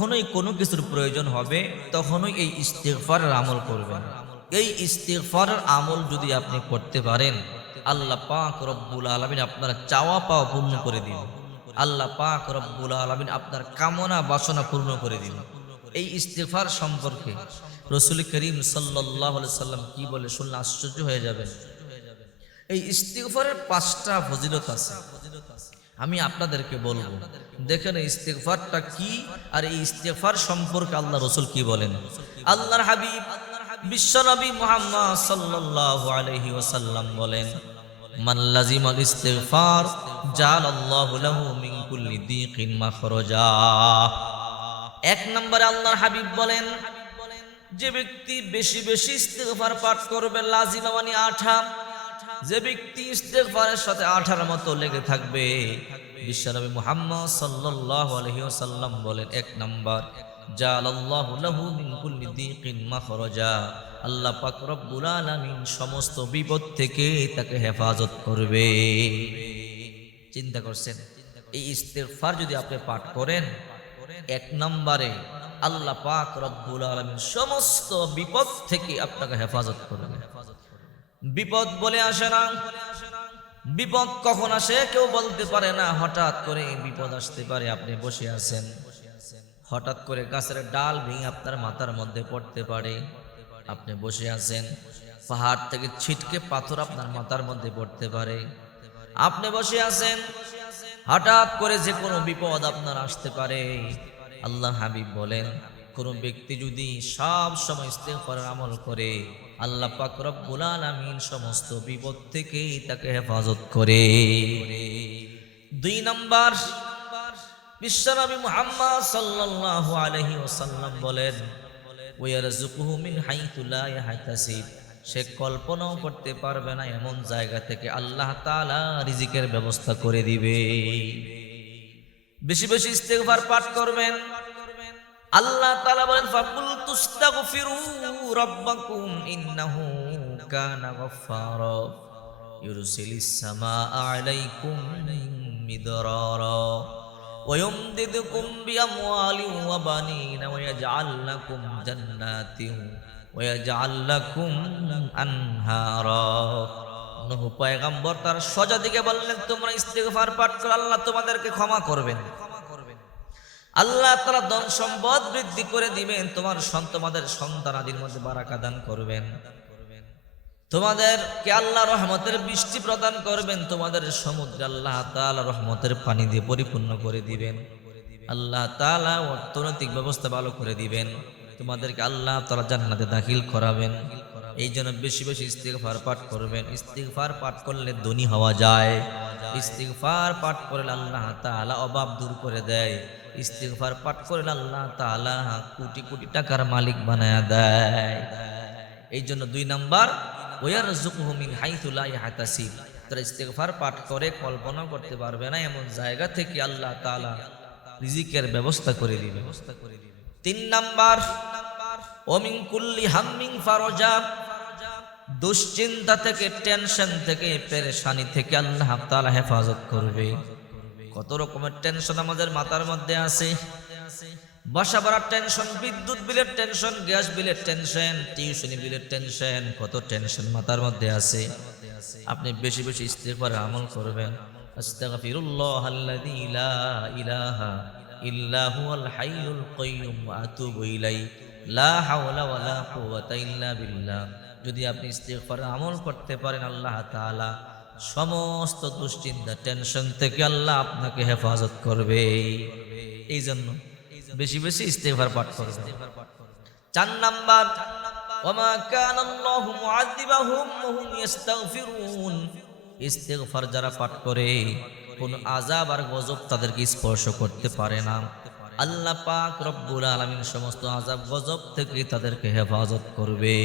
যখনই কোনো কিছুর প্রয়োজন হবে তখনই এই ইস্তিগফারের আমল করবেন। এই ইস্তিগফারের আমল যদি আপনি করতে পারেন, আল্লাহ পাক রব্বুল আলামিন আপনার চাওয়া পাওয়া পূর্ণ করে দিবেন। আল্লাহ পাক রব্বুল আলামিন আপনার কামনা বাসনা পূর্ণ করে দিবেন। এই ইস্তিগফার সম্পর্কে রাসূল করিম সাল্লাল্লাহু আলাইহি সাল্লাম কি বলে শুনলে আশ্চর্য হয়ে যাবেন। এই ইস্তিগফারের ৫টা ফজিলত আছে, আমি আপনাদেরকে বলবো। দেখেন এই ইস্তিগফারটা কি, আর এই ইস্তিগফার সম্পর্কে আল্লাহ রাসূল কি বলেন। আল্লাহর হাবিব বিশ্বনবী মুহাম্মদ সাল্লাল্লাহু আলাইহি ওয়াসাল্লাম বলেন, মান লাজিমাল ইস্তিগফার জাআলাল্লাহু লাহু মিন কুল্লি দিকিন মাখরাজা। এক নম্বরে আল্লাহর হাবিব বলেন, যে ব্যক্তি বেশি বেশি ইস্তিগফার পাঠ করবে, লাজিমা মানে আঠা, যে ব্যক্তি ইস্তিগফারের সাথে আঠার মতো লেগে থাকবে, বিশ্বনবী মুহাম্মদ সাল্লাল্লাহু আলাইহি ওয়াসাল্লাম বলেন, এক নাম্বার জাআলাল্লাহু লাহু মিন কুল্লি দিকিন মাখরাজা, আল্লাহ পাক রব্বুল আলামিন সমস্ত বিপদ থেকে তাকে হেফাজত করবে। চিন্তা করছেন, এই ইস্তিগফার যদি আপনি পাঠ করেন, এক নম্বরে আল্লাহ পাক রব্বুল আলামিন সমস্ত বিপদ থেকে আপনাকে হেফাজত করবে। বিপদ বলে আসে না, বিপদ কখন আসে কেউ বলতে পারে না। হঠাৎ করে বিপদ আসতে পারে, আপনি বসে আছেন, হঠাৎ করে গাছের ডাল ভেঙে আপনার মাথার মধ্যে পড়তে পারে, আপনি বসে আছেন, পাহাড় থেকে ছিটকে পাথর আপনার মাথার মধ্যে পড়তে পারে, আপনি বসে আছেন, হঠাৎ করে যে কোনো বিপদ আপনার আসতে পারে। আল্লাহ হাবিব বলেন, কোন ব্যক্তি যদি সব সময় ইস্তিগফারের আমল করে, আল্লাহ পাক রব্বুল আলামিন সমস্ত বিপদ থেকে তাকে হেফাজত করে। দুই নাম্বার, বিশ্বনবী মুহাম্মদ সাল্লাল্লাহু আলাইহি ওয়াসাল্লাম বলেন, ওয়ারযুকুহু মিন হাইতু লা ইয়াহতাসিব, সে কল্পনাও করতে পারবে না এমন জায়গা থেকে আল্লাহ তাআলা রিজিকের ব্যবস্থা করে দিবে। বেশি বেশি ইস্তিগফার পাঠ করবেন। আল্লাহ তাআলা বলেন, ফাকুল তুস্তাগফিরু রাব্বাকুম ইন্নাহু কানা গফফারা ইউরসিলিস সামাআ আলাইকুম মিদরারা ওয়া ইউমদিদকুম বিআমওয়ালিন ওয়া বানিনা ওয়া ইয়াজআল লাকুম জান্নাতিন ওয়া ইয়াজআল লাকুম আনহারা। নূহ পয়গম্বর তার স্বজাতিকে বললেন, তোমরা ইস্তিগফার পাঠ করো, আল্লাহ তোমাদেরকে ক্ষমা করবেন, আল্লাহ তাআলা ধন সম্পদ বৃদ্ধি করে দিবেন, তোমাদের সন্তানাদির মধ্যে বারাকা দান করবেন, তোমাদেরকে আল্লাহ রহমতের বৃষ্টি প্রদান করবেন, তোমাদের সমুদ্রে আল্লাহ তাআলা রহমতের পানি দিয়ে পরিপূর্ণ করে দিবেন, আল্লাহ তাআলা অর্থনৈতিক ব্যবস্থা ভালো করে দিবেন, তোমাদেরকে আল্লাহ তাআলা জান্নাতে দাখিল করাবেন। এই জন্য বেশি বেশি ইস্তিগফার পাঠ করবেন। ইস্তিগফার পাঠ করলে ধনী হওয়া যায়, ইস্তিগফার পাঠ করলে আল্লাহ তাআলা অভাব দূর করে দেয়, ইস্তিগফার পাঠ করলে আল্লাহ তাআলা কোটি কোটি টাকার মালিক বানায়া দেয়। এই জন্য দুই নাম্বার, ওয়ারযুকুহু মিন হাইতু লা ইয়াহতাসিব, তারা ইস্তিগফার পাঠ করে কল্পনা করতে পারবে না এমন জায়গা থেকে আল্লাহ তাআলা রিজিকের ব্যবস্থা করে দিবে। তিন নাম্বার, ওয়া মিন কুল্লি হাম্মিন ফারাজা, দুশ্চিন্তা থেকে, টেনশন থেকে, পেরেশানি থেকে আল্লাহ তাআলা হেফাজত করবে। কত রকমের টেনশন আমাদের মাথার মধ্যে আছে, বাসা ভাড়ার টেনশন, বিদ্যুৎ বিলের টেনশন, গ্যাস বিলের টেনশন, টিউশনি বিলের টেনশন, কত টেনশন মাথার মধ্যে আছে। আপনি বেশি বেশি ইস্তিগফারের আমল করবেন। আস্তাগফিরুল্লাহাল্লাযী লা ইলাহা ইল্লা হুয়াল হাইয়ুল কাইয়্যুম ওয়া আতুবু ইলাইহি লা হাওলা ওয়ালা কুওয়াতা ইল্লা বিল্লাহ। যদি আপনি ইস্তিগফারের আমল করতে পারেন, আল্লাহ তাআলা সমস্ত দুশ্চিন্তা, টেনশন থেকে আল্লাহ আপনাকে হেফাজত করবে। এই জন্য বেশি বেশি ইস্তিগফার পাঠ করবেন। চার নাম্বার, ওয়ামা কানাল্লাহু মুআযিবাহুম ওয়া হুম ইস্তাগফিরুন, ইস্তিগফার যারা পাঠ করে কোন আযাব আর গজব তাদেরকে স্পর্শ করতে পারে না। আল্লাহ পাক রব্বুল আলামিন সমস্ত আযাব গজব থেকে তাদেরকে হেফাজত করবে।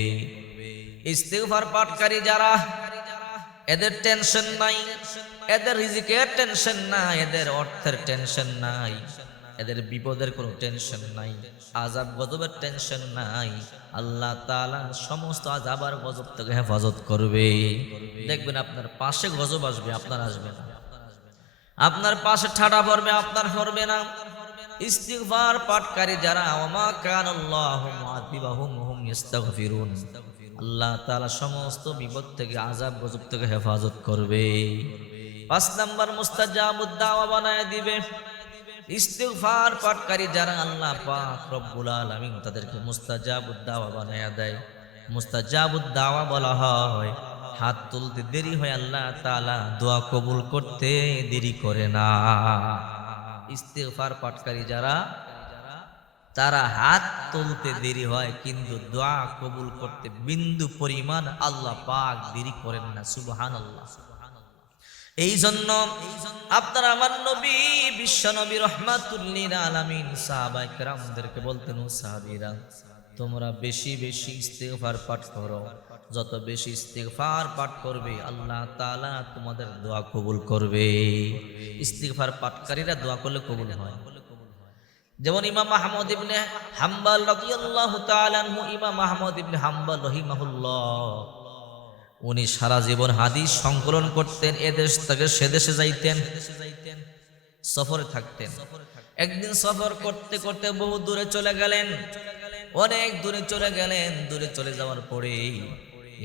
ইস্তিগফার পাঠকারী যারা, এদের টেনশন নাই, এদের রিজিকের টেনশন নাই, এদের অর্থের টেনশন নাই, এদের বিপদের কোনো টেনশন নাই, আযাব গজবের টেনশন নাই, আল্লাহ তাআলা সমস্ত আযাব আর গজব থেকে হেফাজত করবে। দেখবেন আপনার পাশে গজব আসবে, আপনার আসবে না, আপনার পাশে ঠাডা পড়বে, আপনার পড়বে না। ইস্তিগফার পাঠকারী যারা, ওমা কানাল্লাহু মুআযিবাহুম ওয়া হুম ইস্তাগফিরুন, আল্লাহ তাআলা সমস্ত বিপদ থেকে, আযাব গজব থেকে হেফাজত করবে। 5 নাম্বার মুস্তাজাবুদ দাওয়া বানায় দিবে। ইস্তিগফার পাঠকারী যারা, আল্লাহ পাক রব্বুল আলামিন তাদেরকে মুস্তাজাবুদ দাওয়া বানায়া দেয়। মুস্তাজাবুদ দাওয়া বলা হয় হাত তুলতে দেরি হয়, আল্লাহ তাআলা দোয়া কবুল করতে দেরি করে না। ইস্তিগফার পাঠকারী যারা, তারা হাত তুলতে দেরি হয় কিন্তু দোয়া কবুল করতে বিন্দু পরিমাণ আল্লাহ পাক দেরি করেন না। সুবহানাল্লাহ। এই জন্য আপনারা আমার নবী, বিশ্ব নবী রহমাতুল লিল আলামিন সাহাবায়ে কেরামদেরকে বলতেন, ও সাহাবীরা, তোমরা বেশি বেশি ইস্তিগফার পাঠ করো। যত বেশি ইস্তিগফার পাঠ করবে আল্লাহ তাআলা তোমাদের দোয়া কবুল করবে। ইস্তিগফার পাঠকারীরা দোয়া করলে কবুল হয়। যেমন ইমাম আহমদ ইবনে হাম্বল রাদিয়াল্লাহু তাআলা আনহু, ইমাম আহমদ ইবনে হাম্বল রাহিমাহুল্লাহ, উনি সারা জীবন হাদিস সংকলন করতেন, এদেশ থেকে সে দেশে যাইতেন, সফরে থাকতেন। একদিন সফর করতে করতে বহু দূরে চলে গেলেন, অনেক দূরে চলে গেলেন। দূরে চলে যাওয়ার পরে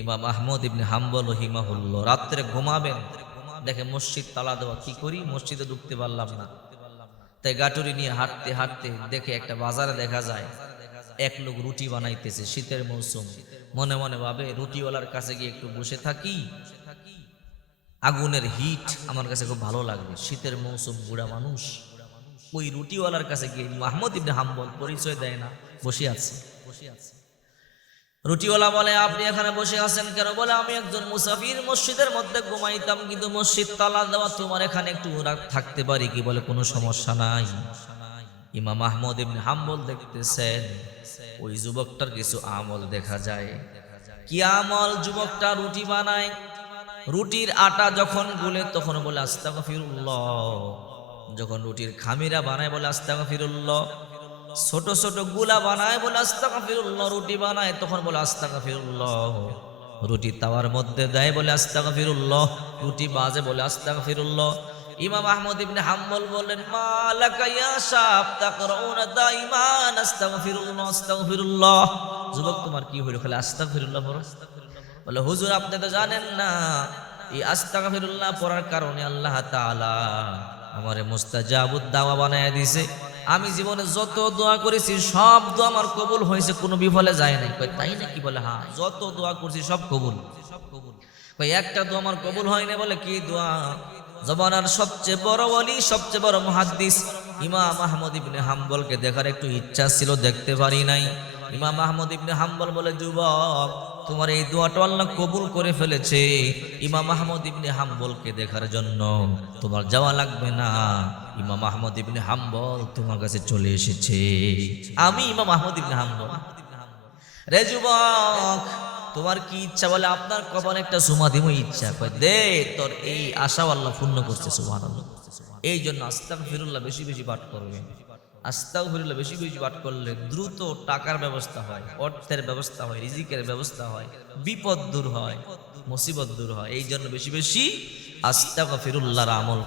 ইমাম আহমদ ইবনে হাম্বল রাহিমাহুল্লাহ রাত্রে ঘুমাবেন, দেখে মসজিদ তালা দেওয়া। কি করি, মসজিদে ঢুকতে পারলাম না। তাই গাটুরি নিয়ে হাঁটতে হাঁটতে দেখে একটা বাজারে দেখা যায় এক লোক রুটি বানাইতেছে, শীতের মৌসুম। মনে মনে ভাবে রুটিওয়ালার কাছে গিয়ে একটু বসে থাকি, আগুনের হিট আমার কাছে খুব ভালো লাগবে, শীতের মৌসুম, বুড়া মানুষ। ওই রুটিওয়ালার কাছে গিয়ে আহমদ ইবনে হাম্বল পরিচয় দেয় না, বসে আছে। রুটিওয়ালা বলে, আপনি এখানে বসে আছেন কেন? বলে, আমি একজন মুসাফির, মসজিদের মধ্যে ঘুমাইতাম, কিন্তু মসজিদ তালা দেওয়া, তোমার এখানে একটু রাত থাকতে পারি কি? বলে, কোনো সমস্যা নাই। ইমাম আহমদ ইবনে হাম্বল দেখতেছেন ওই যুবকটার কিছু আমল দেখা যায়। কি আমল? যুবকটা রুটি বানায়, রুটির আটা যখন গুলে তখন বলে আস্তাগফিরুল্লাহ, যখন রুটির খামিরা বানায় বলে আস্তাগফিরুল্লাহ, ছোট ছোট গুলা বানায় বলে আস্তাগফিরুল্লাহ, রুটি বানায় তখন বলে আস্তাগফিরুল্লাহ, রুটি তাওয়ার মধ্যে দেয় বলে আস্তাগফিরুল্লাহ, রুটি বাজে বলে আস্তাগফিরুল্লাহ। ইমাম আহমদ ইবনে হাম্বল বলেন, মালাকা ইয়া শাব তাকরাউনা দাইমান আস্তাগফিরুল্লাহ আস্তাগফিরুল্লাহ। যুবক, তোমার কি হলো? খালি আস্তাগফিরুল্লাহ পড়ো। বলে, হুজুর আপনি তো জানেন না, এই আস্তাগফিরুল্লাহ পড়ার কারণে আল্লাহ তাআলা আমারে মুস্তাজাবুদ দাওয়া বানায় দিয়েছে। আমি জীবনে যত দোয়া করেছি সব দোয়া আমার কবুল হয়েছে, কোনো বিফলে যায় নাই। কই তাই নাকি? বলে, হ্যাঁ, যত দোয়া করছি সব কবুল। কই একটা দোয়া আমার কবুল হয় না। বলে, কি দোয়া? জমানার সবচেয়ে বড় ওলি, সবচেয়ে বড় মুহাদ্দিস ইমাম আহমদ ইবনে হাম্বলকে দেখার একটু ইচ্ছা ছিল, দেখতে পারি নাই। ইমাম আহমদ ইবনে হাম্বল বলে, যুবক, তোমার এই দোয়াটা আল্লাহ কবুল করে ফেলেছে। ইমাম আহমদ ইবনে হাম্বলকে দেখার জন্য তোমার যাওয়া লাগবে না, ইমাম আহমদ ইবনে হাম্বল তোমার কাছে চলে এসেছে। আমি ইমাম আহমদ ইবনে হাম্বল। রে যুবক, তোমার কি ইচ্ছা? বলে, আপনার কপালে একটা সুমা দিমু ইচ্ছা। কয়, দে, তোর এই আশাও আল্লাহ পূর্ণ করছে। সুবহানাল্লাহ। এই জন্য আস্তাগফিরুল্লাহ বেশি বেশি পাঠ করবেন। আস্তাগফিরুল্লাহ বেশি বেশি পাঠ করলে দ্রুত টাকার ব্যবস্থা হয়, অর্থের ব্যবস্থা হয়, রিজিকের ব্যবস্থা হয়, বিপদ দূর হয়, মুসিবত দূর হয়। এই জন্য বেশি বেশি আস্তাগফিরুল্লাহর আমল